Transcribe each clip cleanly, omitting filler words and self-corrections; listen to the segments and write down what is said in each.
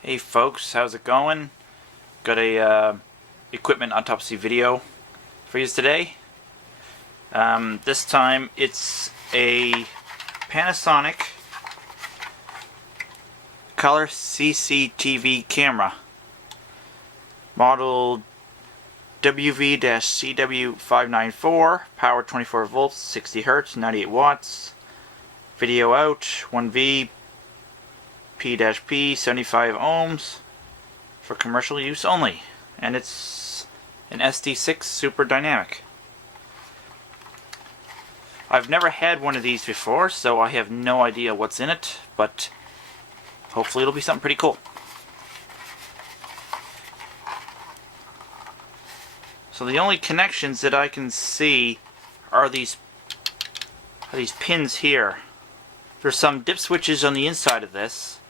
Hey folks, how's it going? Got a equipment autopsy video for you today. This time it's a Panasonic color CCTV camera, model WV-CW594, power 24 volts, 60 hertz, 98 watts, video out 1V, P-P, 75 ohms, for commercial use only, and it's an SD6 Super Dynamic. I've never had one of these before, so I have no idea what's in it, but hopefully it'll be something pretty cool. So the only connections that I can see are these pins here. There's some dip switches on the inside of this,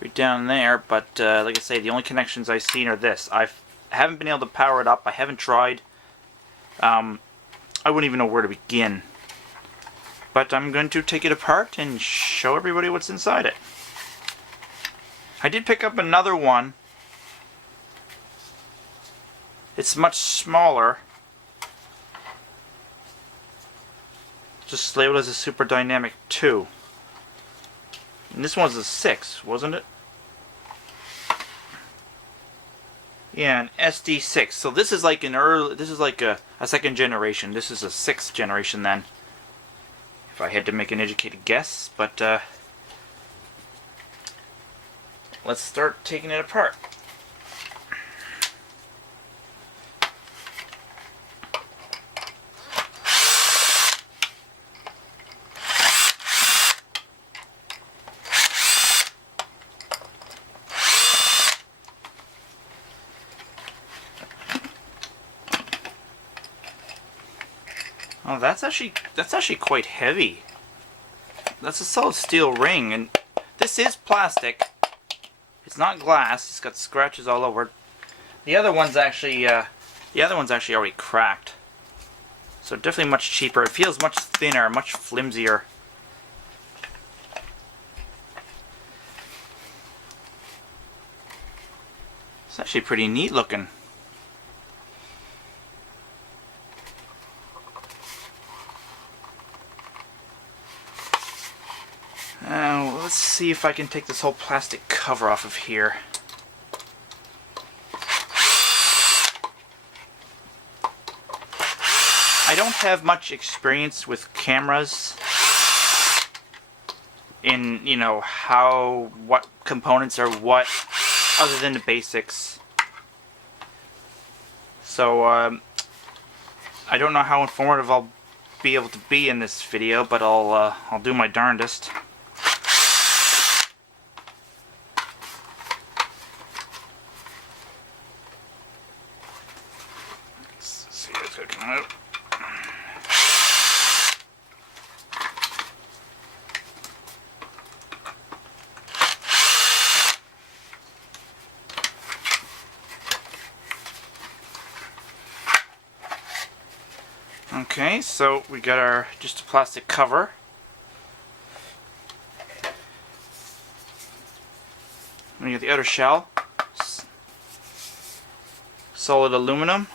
right down there, but like I say, the only connections I've seen are this. I haven't been able to power it up. I haven't tried. I wouldn't even know where to begin. But I'm going to take it apart and show everybody what's inside it. I did pick up another one. It's much smaller. Just labeled as a Super Dynamic 2. And this one's a 6, wasn't it? Yeah, an SD6. So this is like a second generation. This is a 6th generation then, if I had to make an educated guess. But let's start taking it apart. Oh, that's actually quite heavy. That's a solid steel ring, and this is plastic. It's not glass. It's got scratches all over. The other one's actually already cracked. So definitely much cheaper. It feels much thinner, much flimsier. It's actually pretty neat looking. Let's see if I can take this whole plastic cover off of here. I don't have much experience with cameras in, what components are what, other than the basics. So, I don't know how informative I'll be able to be in this video, but I'll do my darndest. Okay, so we got just a plastic cover. We got the outer shell, solid aluminum.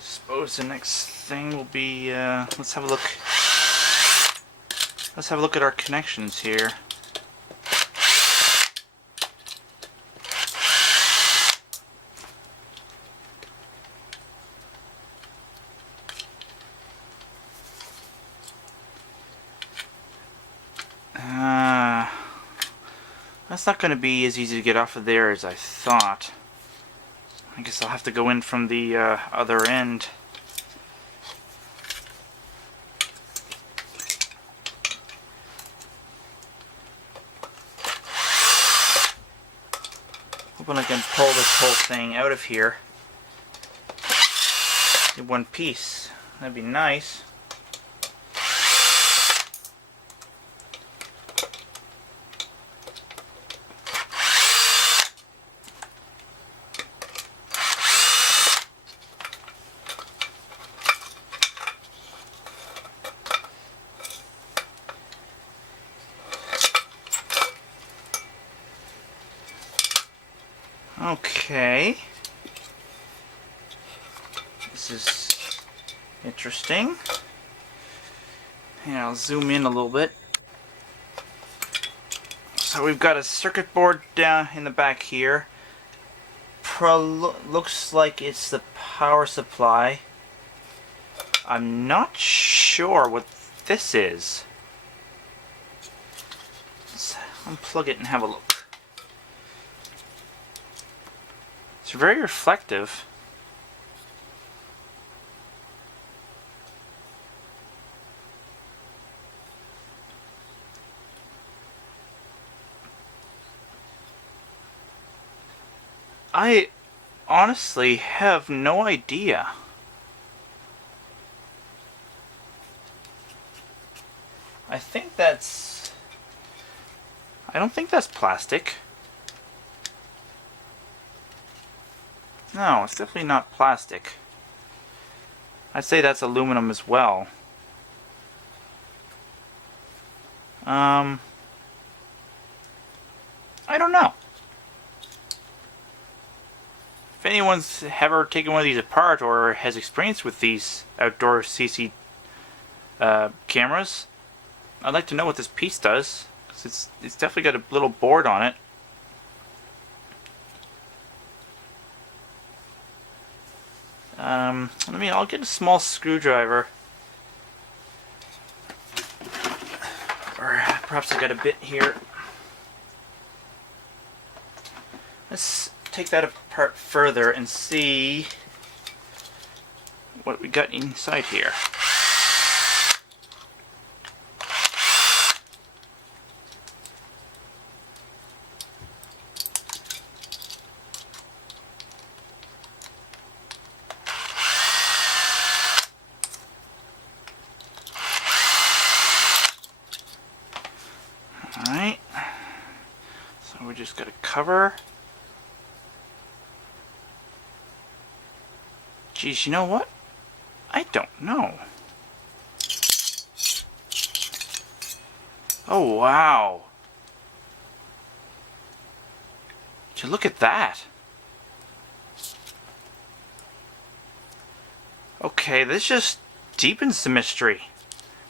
Suppose the next thing will be let's have a look. Let's have a look at our connections here. That's not going to be as easy to get off of there as I thought. I guess I'll have to go in from the other end. Hoping I can pull this whole thing out of here in one piece. That'd be nice. Okay. This is interesting. And I'll zoom in a little bit. So we've got a circuit board down in the back here. Looks like it's the power supply. I'm not sure what this is. Let's unplug it and have a look. It's very reflective. I honestly have no idea. I don't think that's plastic. No, it's definitely not plastic. I'd say that's aluminum as well. I don't know. If anyone's ever taken one of these apart or has experience with these outdoor CC cameras, I'd like to know what this piece does, because it's definitely got a little board on it. I'll get a small screwdriver, or perhaps I got a bit here. Let's take that apart further and see what we got inside here. Alright, so we just got a cover. Geez, you know what? I don't know. Oh, wow. Would you look at that? Okay, this just deepens the mystery.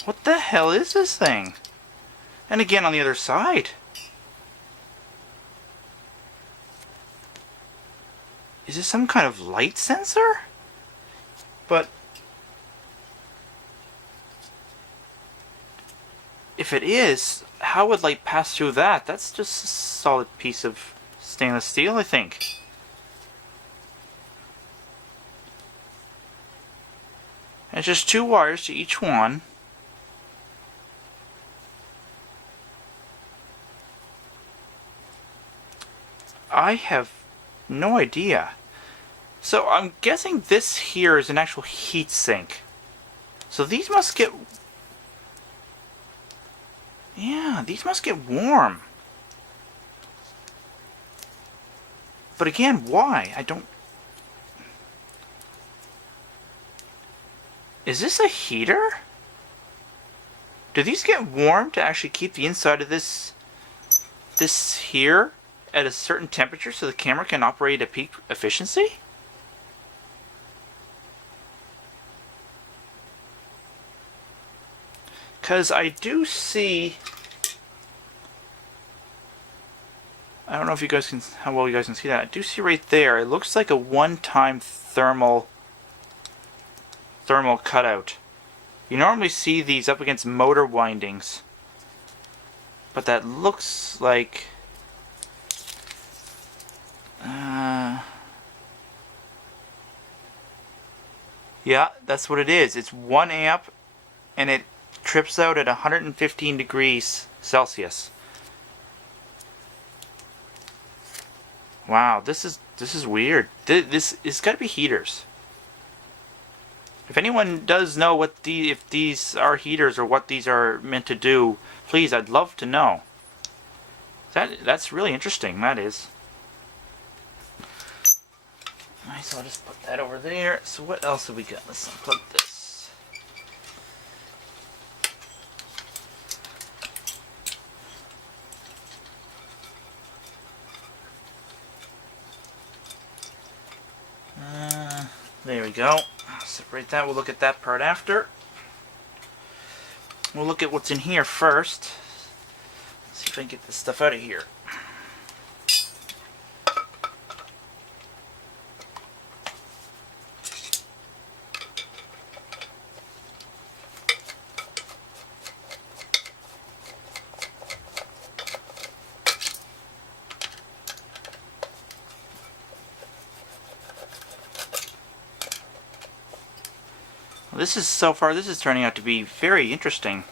What the hell is this thing? And again on the other side. Is this some kind of light sensor? But if it is, how would light pass through that? That's just a solid piece of stainless steel, I think. And it's just 2 wires to each one. I have no idea. So I'm guessing this here is an actual heat sink. So these must get... Yeah, these must get warm. But again, why? I don't... Is this a heater? Do these get warm to actually keep the inside of this here at a certain temperature so the camera can operate at peak efficiency? Because I do see... I don't know if you guys can... how well you guys can see that. I do see right there, it looks like a one-time thermal cutout. You normally see these up against motor windings. But that looks like... yeah, that's what it is. It's 1 amp and it trips out at 115 degrees Celsius. Wow, this is weird. It's got to be heaters. If anyone does know what if these are heaters or what these are meant to do, please, I'd love to know. That's really interesting. That is. Alright, so I'll just put that over there. So what else have we got? Let's unplug this. There we go. Separate that. We'll look at that part after. We'll look at what's in here first. See if I can get this stuff out of here. This is, so far, this is turning out to be very interesting.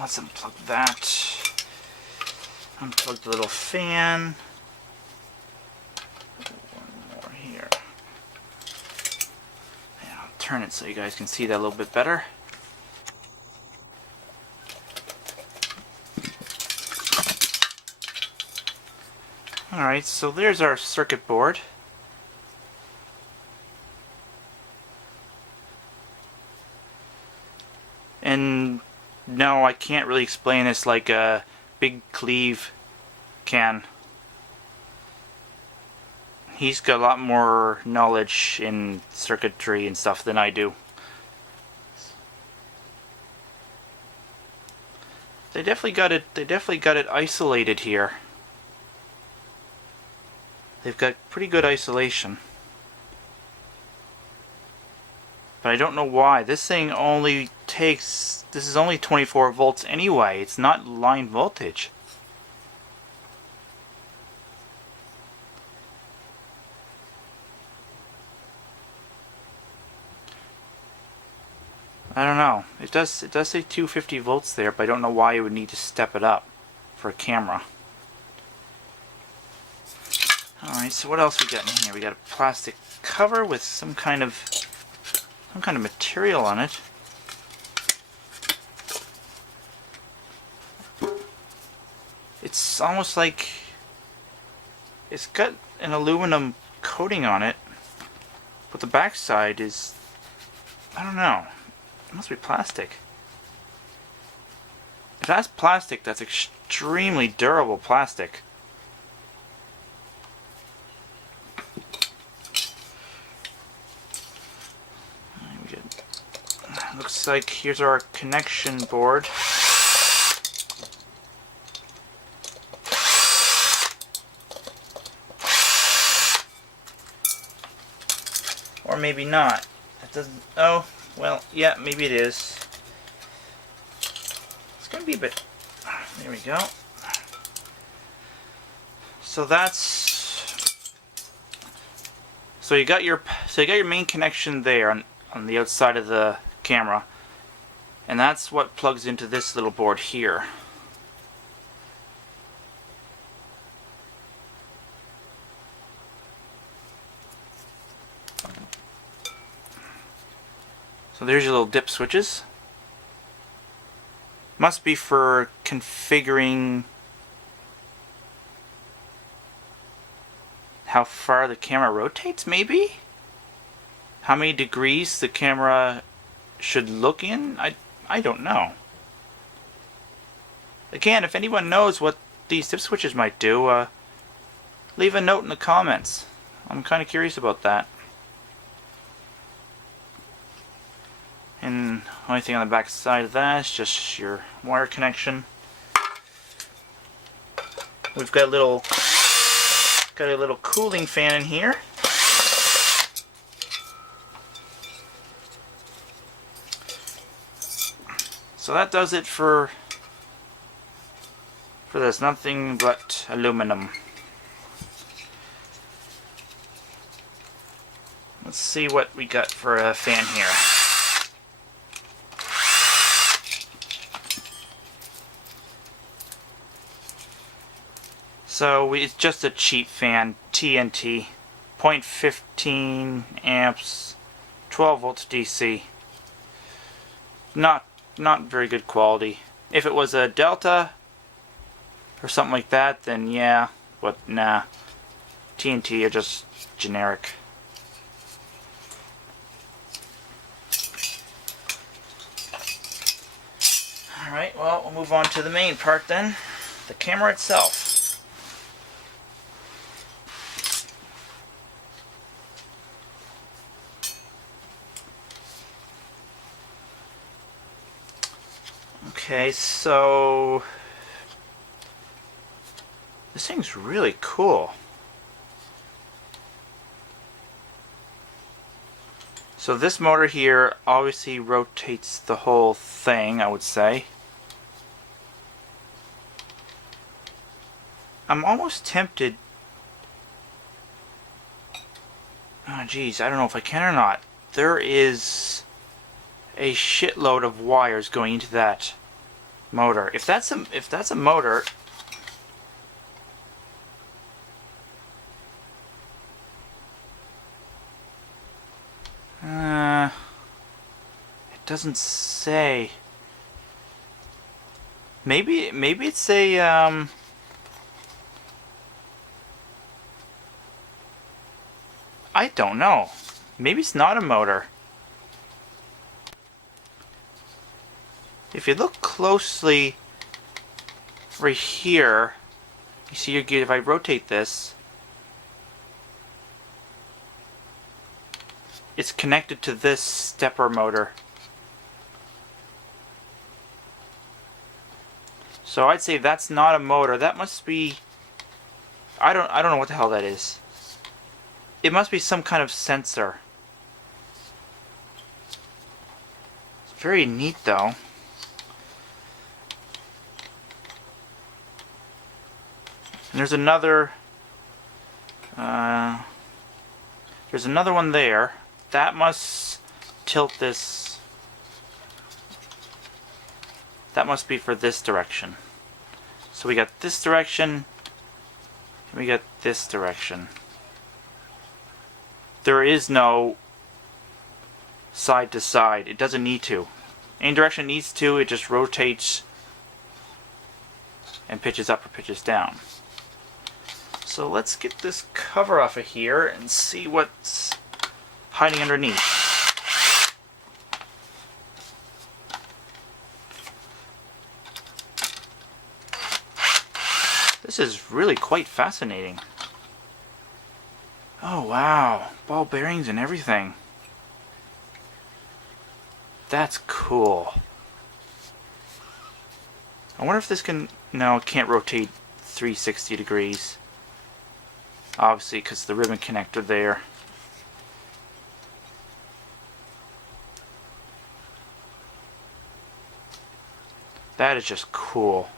Let's unplug that. Unplug the little fan. One more here. Yeah, I'll turn it so you guys can see that a little bit better. Alright, so there's our circuit board. And no, I can't really explain this like a Big Cleve can. He's got a lot more knowledge in circuitry and stuff than I do. They definitely got it isolated here. They've got pretty good isolation. But I don't know why. This thing only takes... This is only 24 volts anyway. It's not line voltage. I don't know. It does say 250 volts there, but I don't know why you would need to step it up for a camera. Alright, so what else we got in here? We got a plastic cover with some kind of material on it. It's almost like it's got an aluminum coating on it, but the backside is, I don't know, it must be plastic. If that's plastic, that's extremely durable plastic. Looks like here's our connection board. Or maybe not. It doesn't. Oh, well, yeah, maybe it is. It's gonna be a bit. There we go. So that's. So you got your main connection there on the outside of the camera, and that's what plugs into this little board here. So there's your little dip switches. Must be for configuring how far the camera rotates, maybe? How many degrees the camera should look in? I don't know. Again, if anyone knows what these dip switches might do, leave a note in the comments. I'm kind of curious about that. And the only thing on the back side of that is just your wire connection. We've got a little cooling fan in here. So that does it for this. Nothing but aluminum. Let's see what we got for a fan here. So it's just a cheap fan, TNT, 0.15 amps, 12 volts DC. Not very good quality. If it was a Delta or something like that, then yeah, but nah. TNT are just generic. Alright, well, we'll move on to the main part then. The camera itself. Okay, so this thing's really cool. So this motor here obviously rotates the whole thing, I would say. I'm almost tempted. Oh geez, I don't know if I can or not. There is a shitload of wires going into that motor. If that's a motor, it doesn't say. Maybe it's a I don't know. Maybe it's not a motor. If you look closely right here, you see your gear. If I rotate this, it's connected to this stepper motor. So I'd say that's not a motor. That must be, I don't know what the hell that is. It must be some kind of sensor. It's very neat though. And there's another one there. That must tilt this. That must be for this direction. So we got this direction, and we got this direction. There is no side to side. It doesn't need to. Any direction it needs to, it just rotates and pitches up or pitches down. So let's get this cover off of here and see what's hiding underneath. This is really quite fascinating. Oh wow, ball bearings and everything. That's cool. I wonder if this can... No, it can't rotate 360 degrees. Obviously, because the ribbon connector there. That is just cool.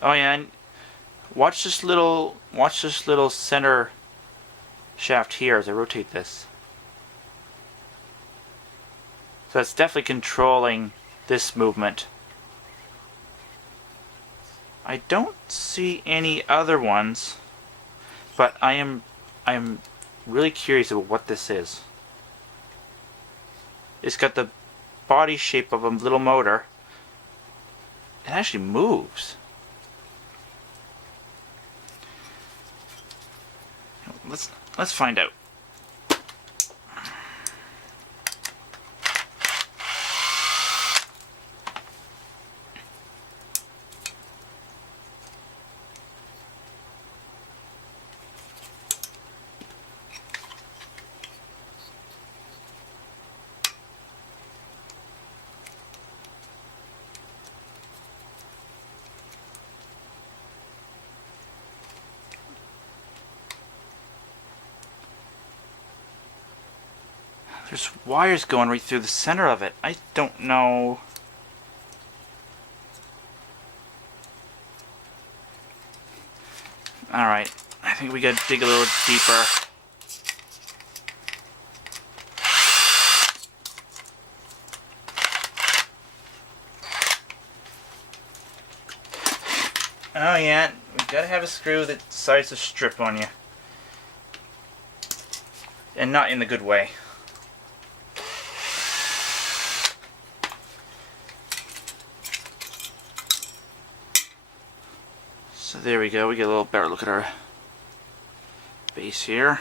Oh yeah, and watch this little center shaft here as I rotate this. So that's definitely controlling this movement. I don't see any other ones, but I am really curious about what this is. It's got the body shape of a little motor. It actually moves. Let's find out. There's wires going right through the center of it. I don't know. Alright, I think we gotta dig a little deeper. Oh yeah, we gotta have a screw that decides to strip on you. And not in the good way. So there we go, we get a little better look at our base here.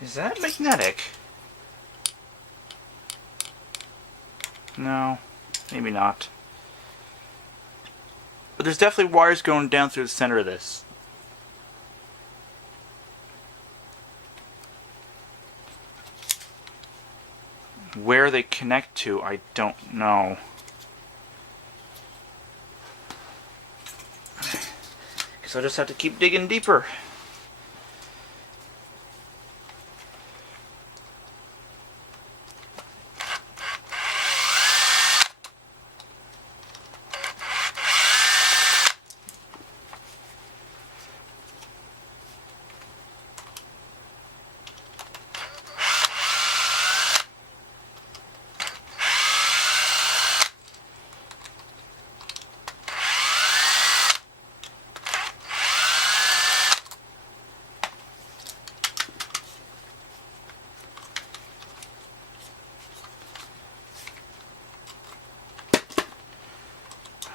Is that magnetic? No, maybe not. But there's definitely wires going down through the center of this. Where they connect to, I don't know. Guess I'll just have to keep digging deeper.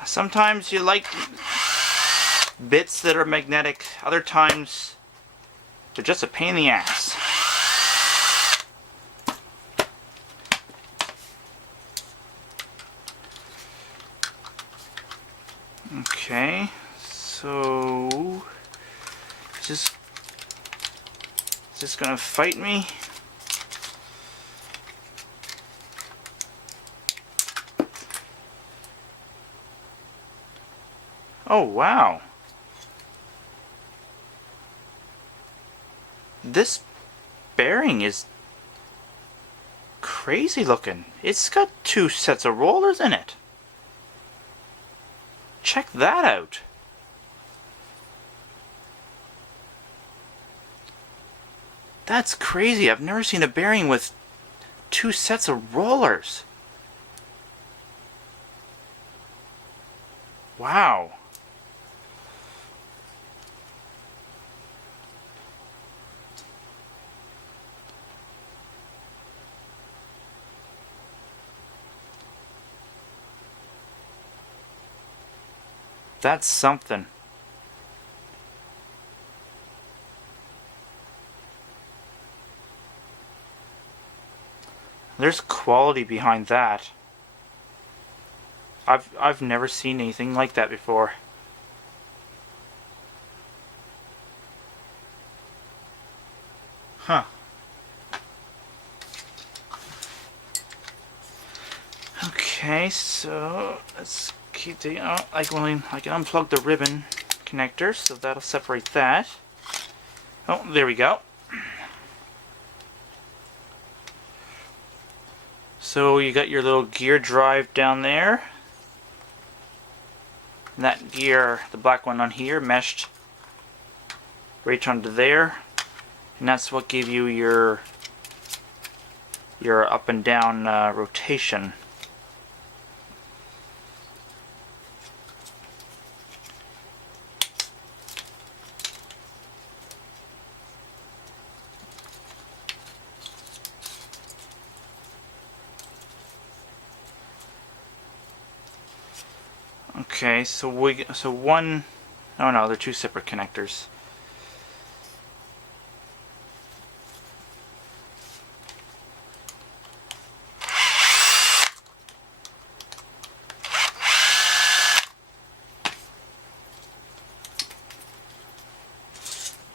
Sometimes you like bits that are magnetic, other times they're just a pain in the ass. Okay, so is this gonna fight me? Oh, wow. This bearing is crazy looking. It's got 2 sets of rollers in it. Check that out. That's crazy. I've never seen a bearing with 2 sets of rollers. Wow. That's something. There's quality behind that. I've never seen anything like that before. Huh. Okay, so let's keep the I can unplug the ribbon connector, so that'll separate that. Oh, there we go. So you got your little gear drive down there. And that gear, the black one on here, meshed right onto there, and that's what gave you your up and down rotation. Okay, so one, oh no, they're 2 separate connectors.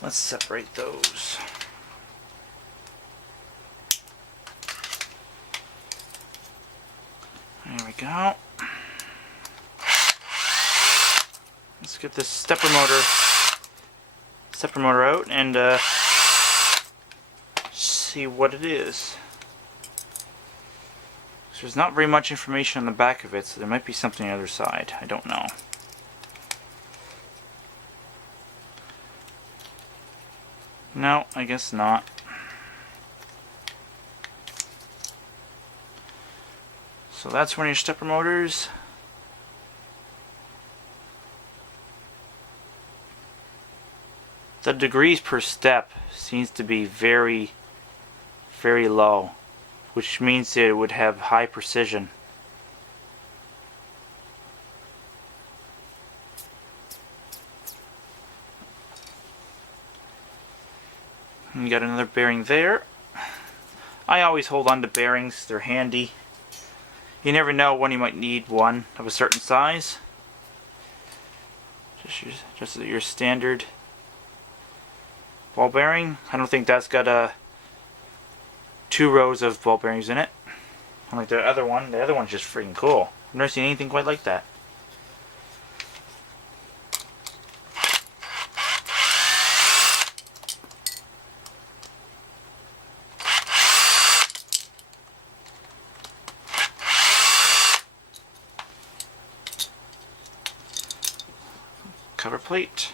Let's separate those. There we go. Let's get this stepper motor out and see what it is. So there's not very much information on the back of it, so there might be something on the other side. I don't know. No, I guess not. So that's one of your stepper motors. The degrees per step seems to be very, very low, which means that it would have high precision. And you got another bearing there. I always hold on to bearings, they're handy. You never know when you might need one of a certain size. Just your standard ball bearing. I don't think that's got 2 rows of ball bearings in it. Unlike the other one. The other one's just freaking cool. I've never seen anything quite like that. Cover plate.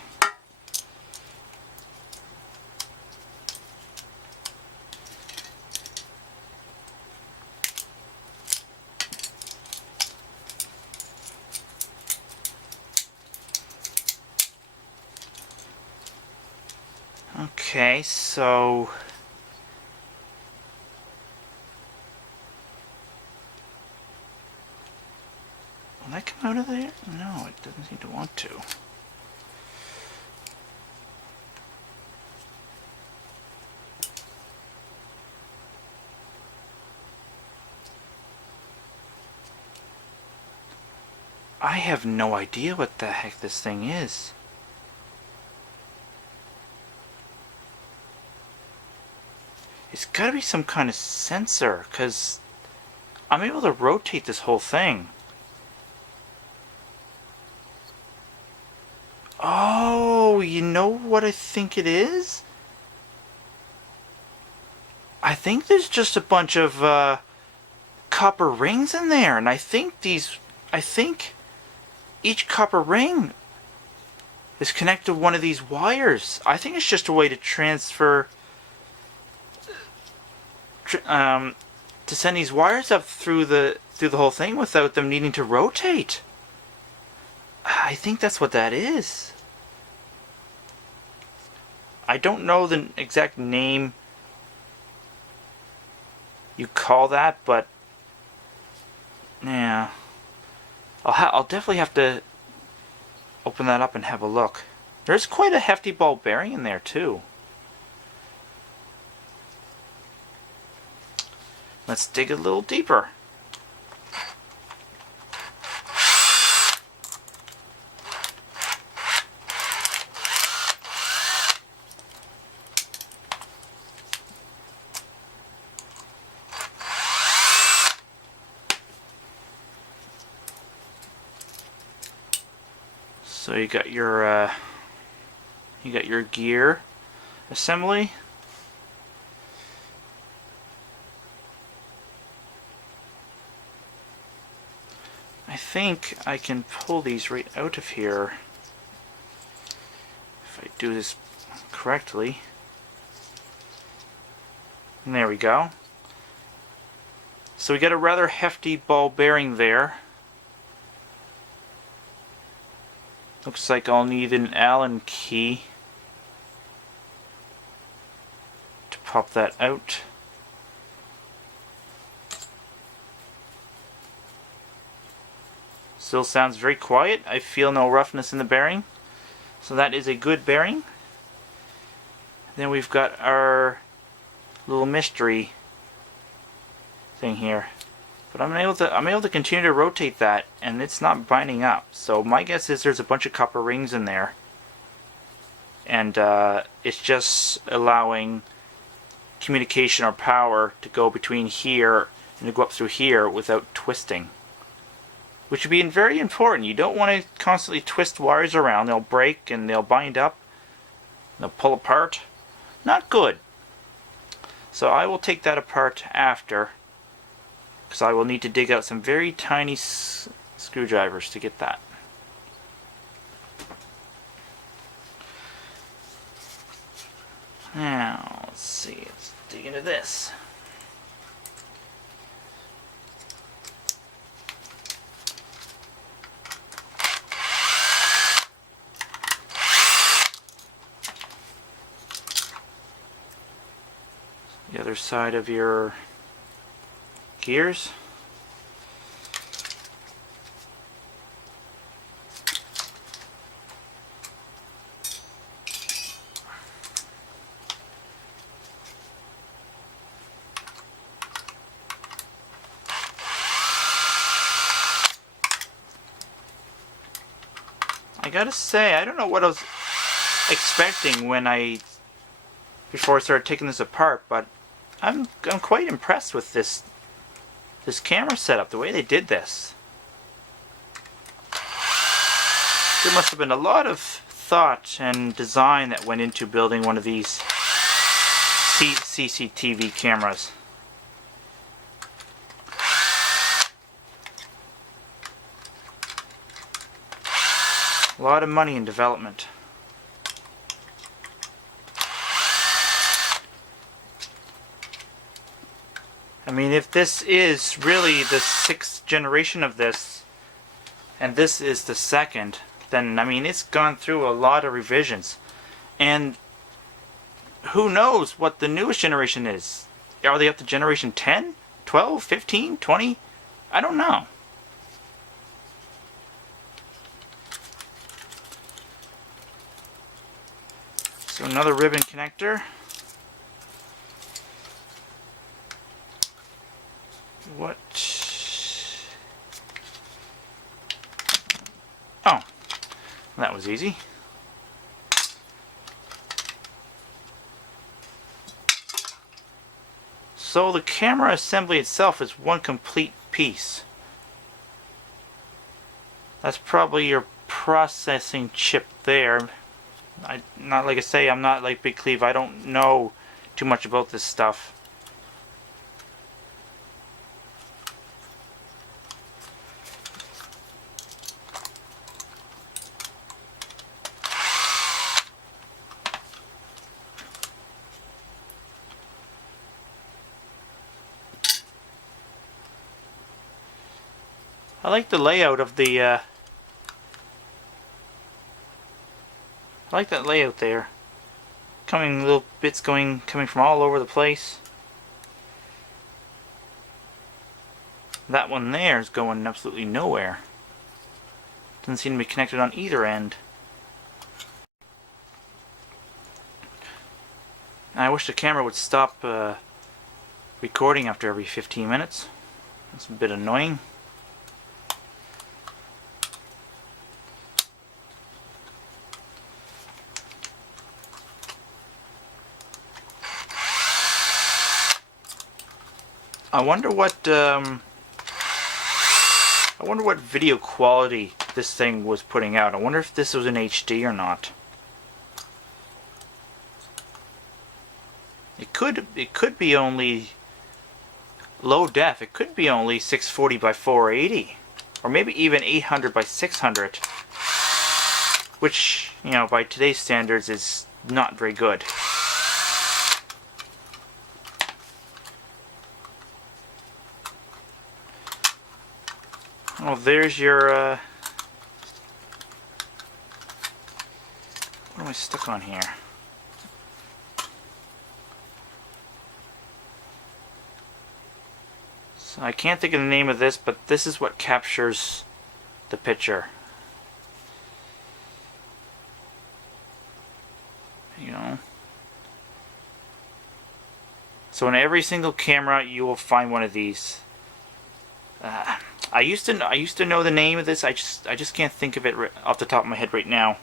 Okay, so will that come out of there? No, it doesn't seem to want to. I have no idea what the heck this thing is. It's gotta be some kind of sensor, because I'm able to rotate this whole thing. Oh, you know what I think it is? I think there's just a bunch of copper rings in there, and I think each copper ring is connected to one of these wires. I think it's just a way to transfer, to send these wires up through the whole thing without them needing to rotate. I think that's what that is. I don't know the exact name you call that, but yeah, I'll definitely have to open that up and have a look. There's quite a hefty ball bearing in there too. Let's dig a little deeper. So you got your gear assembly. I think I can pull these right out of here if I do this correctly. And there we go. So we got a rather hefty ball bearing there. Looks like I'll need an Allen key to pop that out. Still sounds very quiet. I feel no roughness in the bearing. So that is a good bearing. Then we've got our little mystery thing here. But I'm able to continue to rotate that, and it's not binding up. So my guess is there's a bunch of copper rings in there, and it's just allowing communication or power to go between here and to go up through here without twisting, which would be very important. You don't want to constantly twist wires around. They'll break and they'll bind up. They'll pull apart. Not good. So I will take that apart after, because I will need to dig out some very tiny screwdrivers to get that. Now, let's see, let's dig into this. The other side of your gears. I gotta say, I don't know what I was expecting before I started taking this apart, but I'm quite impressed with this camera setup, the way they did this. There must have been a lot of thought and design that went into building one of these CCTV cameras. A lot of money in development. I mean, if this is really the 6th generation of this, and this is the 2nd, then, I mean, it's gone through a lot of revisions. And who knows what the newest generation is? Are they up to generation 10, 12, 15, 20? I don't know. So another ribbon connector. What? Oh, that was easy. So the camera assembly itself is one complete piece. That's probably your processing chip there. Not like I say, I'm not like Big Cleve. I don't know too much about this stuff. I like the layout of the I like that layout there. Little bits coming from all over the place. That one there is going absolutely nowhere. Doesn't seem to be connected on either end. I wish the camera would stop recording after every 15 minutes. That's a bit annoying. I wonder what video quality this thing was putting out. I wonder if this was in HD or not. It could be only low def. It could be only 640 by 480, or maybe even 800 by 600, which, you know, by today's standards is not very good. Oh, there's your, what am I stuck on here? So I can't think of the name of this, but this is what captures the picture. You know. So in every single camera you will find one of these. I used to know the name of this. I just can't think of it off the top of my head right now.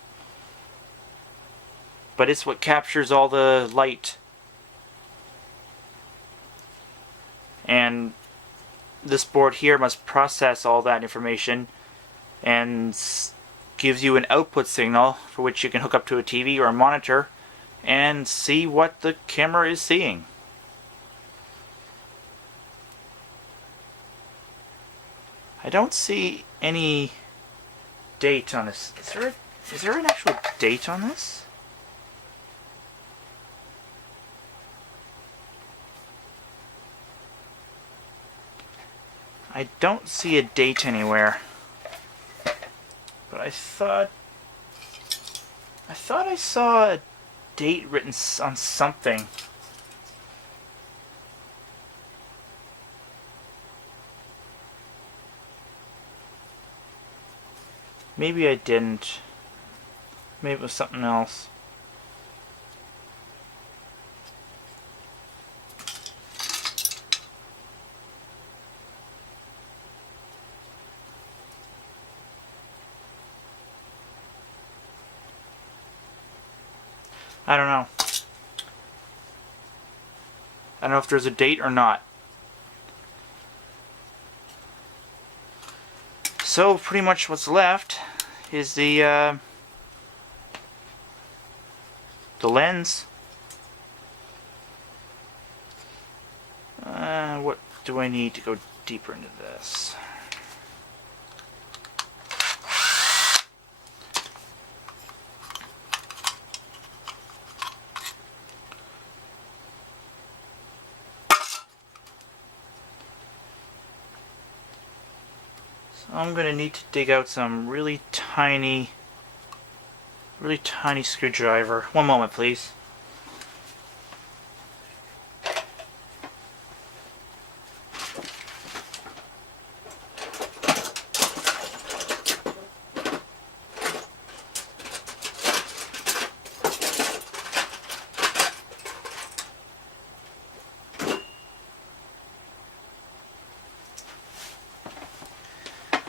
But it's what captures all the light. And this board here must process all that information and gives you an output signal for which you can hook up to a TV or a monitor and see what the camera is seeing. I don't see any date on this. Is there an actual date on this? I don't see a date anywhere. But I thought I saw a date written on something. Maybe I didn't. Maybe it was something else. I don't know. I don't know if there's a date or not. So pretty much what's left is the lens. What do I need to go deeper into this? So I'm going to need to dig out some really tiny screwdriver. One moment, please.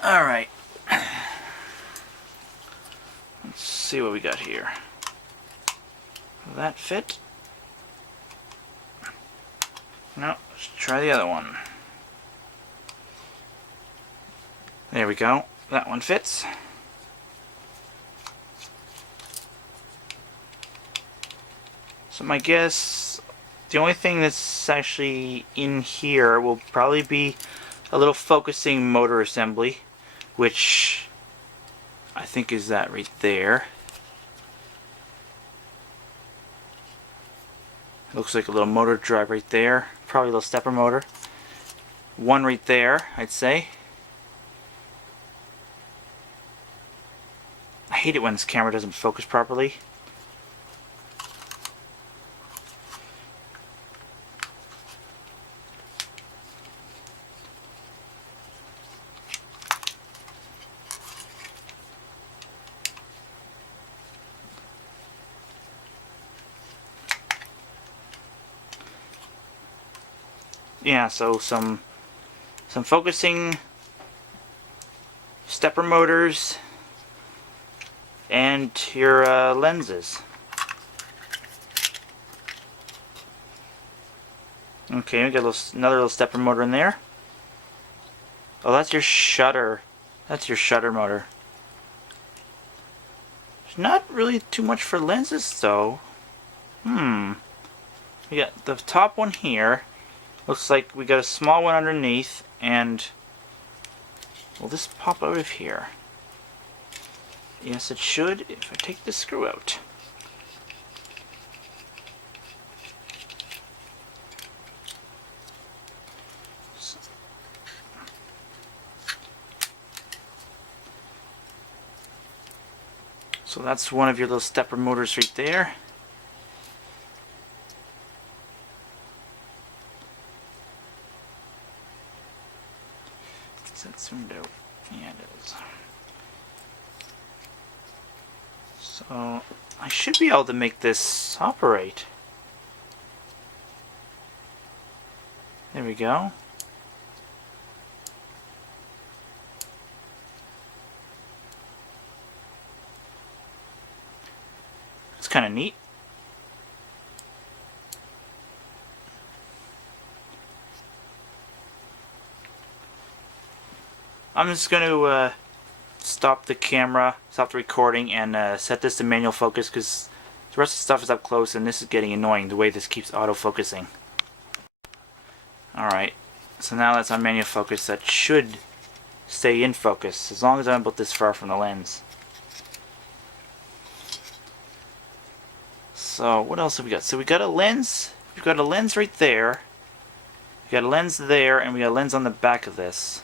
Alright. Let's see what we got here. Will that fit? No, let's try the other one. There we go. That one fits. So my guess, the only thing that's actually in here will probably be a little focusing motor assembly, which I think is that right there. It looks like a little motor drive right there. Probably a little stepper motor. One right there, I'd say. I hate it when this camera doesn't focus properly. Yeah, so some focusing stepper motors and your lenses. Okay, we got another little stepper motor in there. Oh, that's your shutter. That's your shutter motor. There's not really too much for lenses though. We got the top one here. Looks like we got a small one underneath, and will this pop out of here? Yes, it should if I take the screw out. So that's one of your little stepper motors right there. Is that zoomed out? Yeah, it is. So I should be able to make this operate. There we go. It's kind of neat. I'm just going to stop the camera, stop the recording, and set this to manual focus because the rest of the stuff is up close and this is getting annoying the way this keeps autofocusing. Alright, so now that's on manual focus. That should stay in focus as long as I'm about this far from the lens. So what else have we got? So we got a lens. We've got a lens right there. We got a lens there, and we got a lens on the back of this.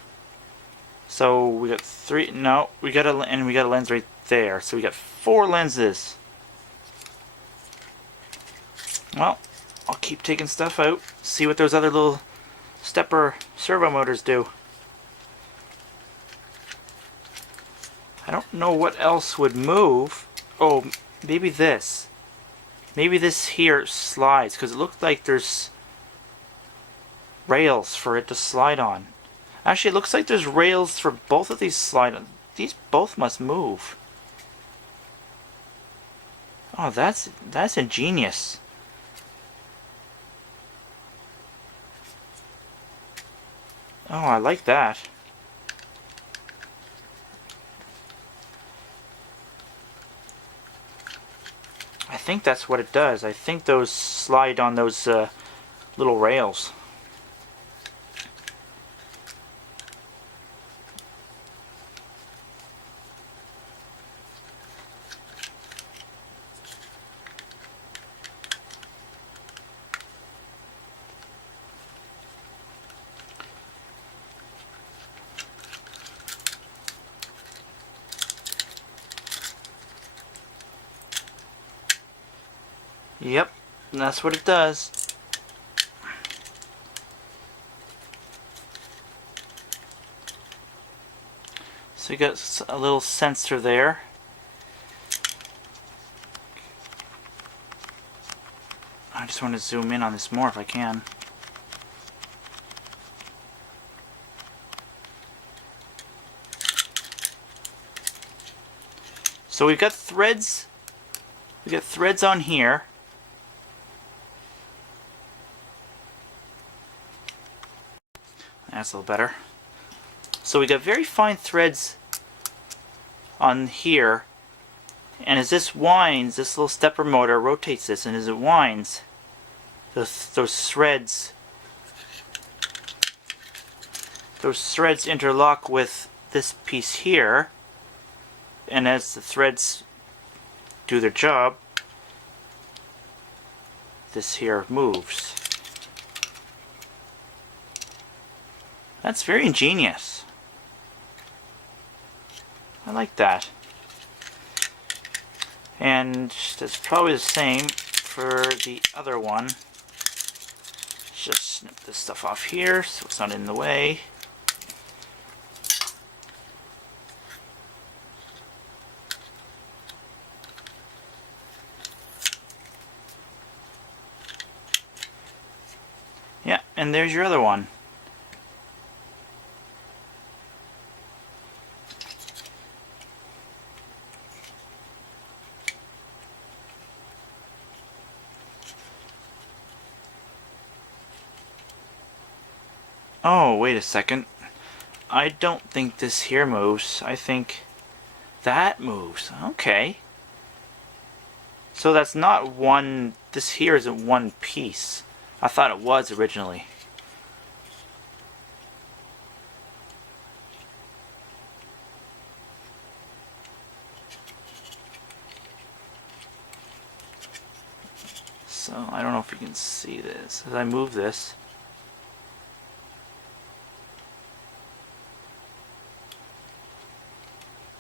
So we got three. No, we got a lens right there. So we got 4 lenses. Well, I'll keep taking stuff out. See what those other little stepper servo motors do. I don't know what else would move. Oh, maybe this. Maybe this here slides because it looks like there's rails for it to slide on. Actually, it looks like there's rails for both of these slide on. These both must move. Oh, that's ingenious. Oh, I like that. I think that's what it does. I think those slide on those little rails. Yep, that's what it does. So you got a little sensor there. I just want to zoom in on this more if I can. So we've got threads. We've got threads on here. That's a little better. So we got very fine threads on here, and as this winds, this little stepper motor rotates this, and as it winds, those threads interlock with this piece here, and as the threads do their job, this here moves. That's very ingenious. I like that. And that's probably the same for the other one. Just snip this stuff off here so it's not in the way. Yeah, and there's your other one. Oh, wait a second. I don't think this here moves. I think that moves. Okay. So that's not one... This here isn't one piece. I thought it was originally. So, I don't know if you can see this. As I move this...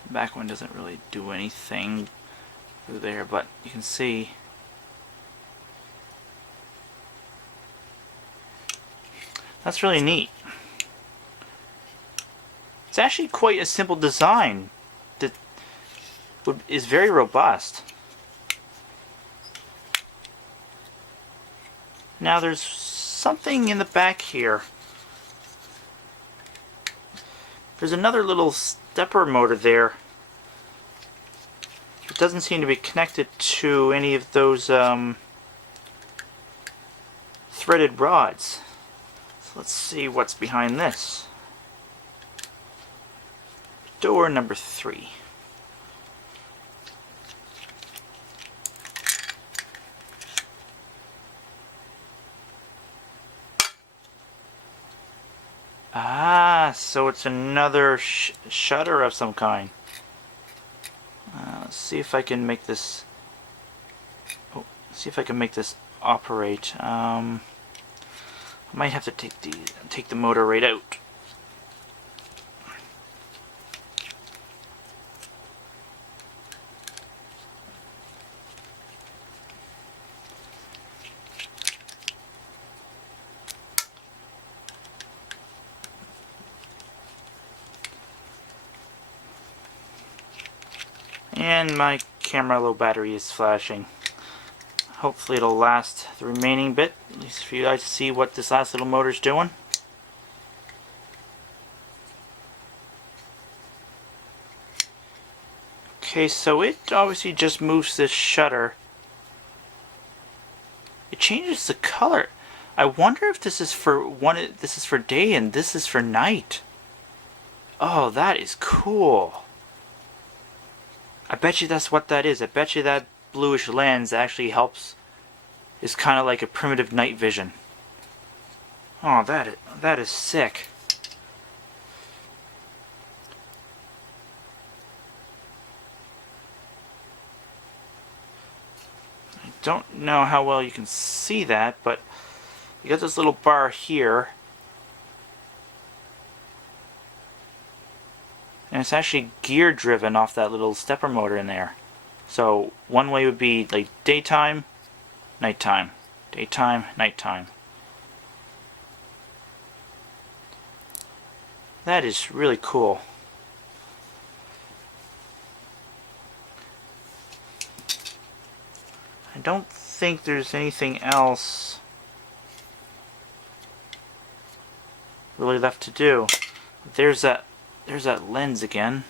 The back one doesn't really do anything through there, but you can see that's really neat. It's actually quite a simple design that is very robust. Now there's something in the back here. There's another little stepper motor there. It doesn't seem to be connected to any of those threaded rods. So let's see what's behind this. Door number 3. Ah, so it's another shutter of some kind. Let's see if I can make this. Oh, see if I can make this operate. I might have to take the motor right out. And my camera low battery is flashing. Hopefully it'll last the remaining bit, at least for you guys to see what this last little motor's doing. Okay, so it obviously just moves this shutter It changes the color. I wonder if this is for this is for day and this is for night. Oh, that is cool. I bet you that's what that is. I bet you that bluish lens actually helps. Is kind of like a primitive night vision. Oh, that is sick. I don't know how well you can see that, but you got this little bar here. And it's actually gear driven off that little stepper motor in there. So one way would be like daytime, nighttime, daytime, nighttime. That is really cool. I don't think there's anything else really left to do. There's that lens again.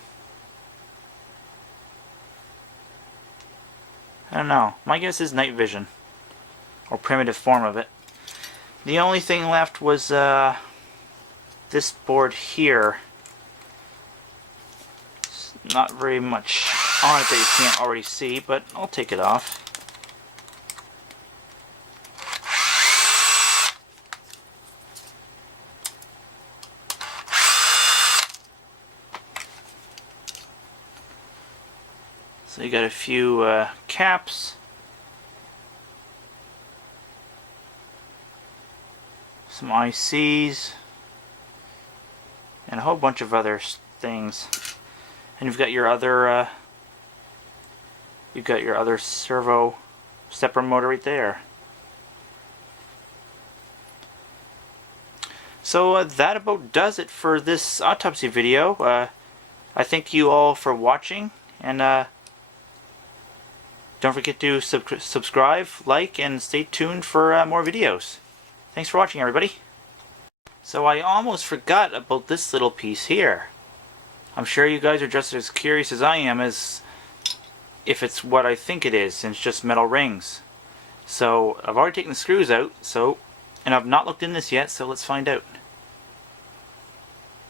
I don't know. My guess is night vision, or primitive form of it. The only thing left was this board here. It's not very much on it that you can't already see, but I'll take it off. So you got a few caps, some ICs, and a whole bunch of other things. And you've got your other servo stepper motor right there. So that about does it for this autopsy video. I thank you all for watching, and don't forget to subscribe, like, and stay tuned for more videos. Thanks for watching, everybody. So I almost forgot about this little piece here. I'm sure you guys are just as curious as I am as if it's what I think it is, and it's just metal rings. So I've already taken the screws out, and I've not looked in this yet, so let's find out.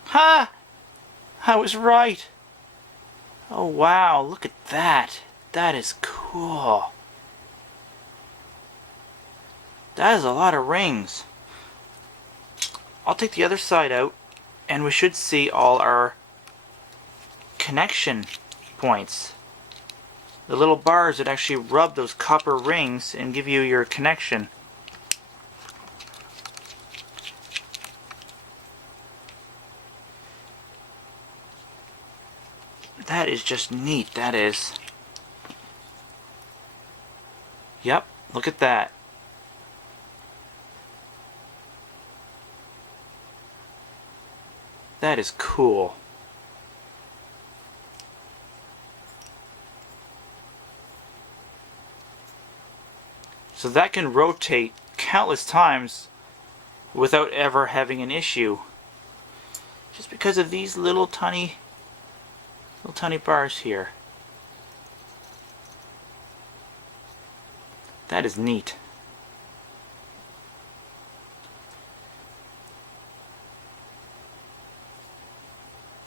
Ha! I was right. Oh wow, look at that. That is cool. That is a lot of rings. I'll take the other side out, and we should see all our connection points. The little bars that actually rub those copper rings and give you your connection. That is just neat, that is. Yep, look at that. That is cool. So that can rotate countless times without ever having an issue. Just because of these little tiny bars here. That is neat.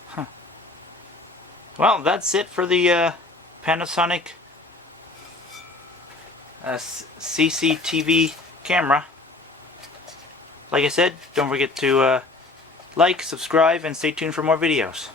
Huh. Well, that's it for the Panasonic CCTV camera. Like I said, don't forget to like, subscribe, and stay tuned for more videos.